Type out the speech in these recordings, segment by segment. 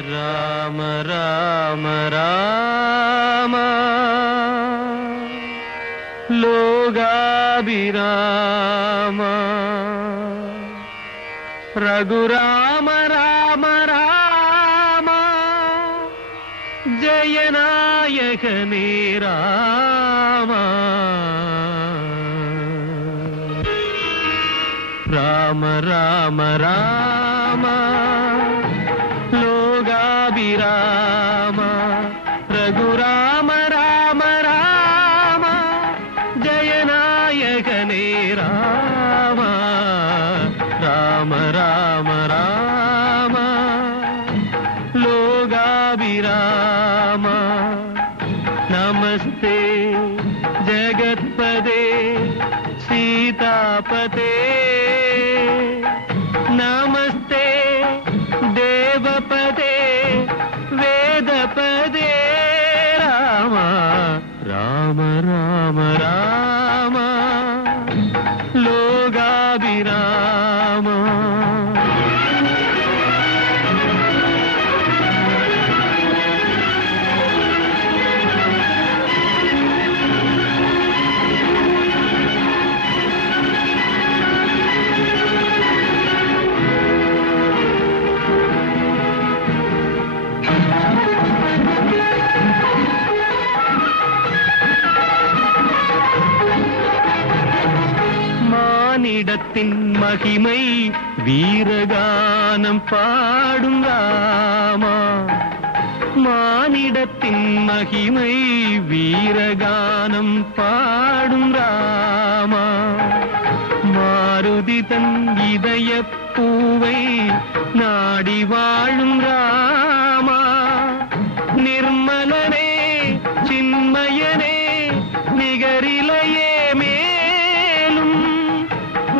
ராம ராம ராம லோகாபிராம ரகுராம ராம ராம ஜெயநாயகனே ராம ராம ராம ராம லோகாபிராம ரகுராம ராம ராம ஜெயநாயகனே ராம ராம ராம ராம லோகாபிராம நமஸ்தே ஜகத்பதே சீதாபதே நமஸ்தே தேவபதே வேதபதே ராம ராம ராம ராம லோகாபிராம மானிடத்தின் மகிமை வீரகானம் பாடும் ராமா மானிடத்தின் மகிமை வீரகானம் பாடும் ராமா மாருதி தன் இதயப் பூவை நாடி வாழும் ராமா நிர்மலனே சின்மயனே நிகரிலையே மேலும்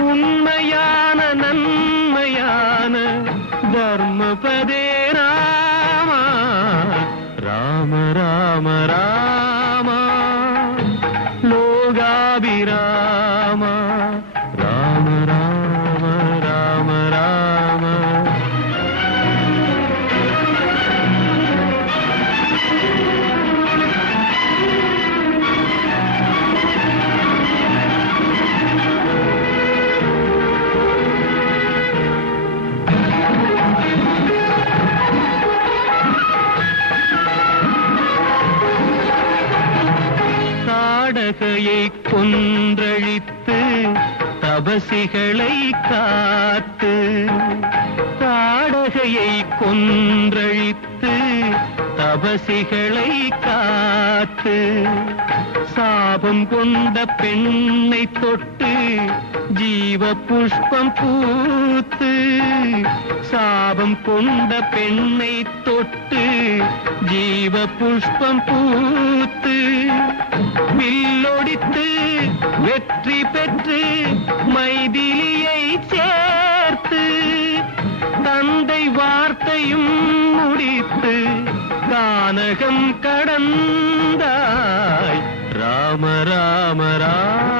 உண்மையான நன்மையான தர்மபதே ராம ராம ராம ராம லோகாபிராம ராம ராம ராம ராம தாடகையை கொன்றழித்து தபசிகளை காத்து தாடகையை கொன்றழித்து தபசிகளை காத்து சாபம் கொண்ட பெண்ணை தொட்டு ஜீவ புஷ்பம் பூத்து சாபம் கொண்ட பெண்ணை தொட்டு ஜீவ புஷ்பம் பூத்து வில்லொடித்து வெற்றி பெற்று மைதிலியை சேர்த்து தந்தை வார்த்தையும் முடித்து கானகம் கடந்தாய் ராம ராம ராம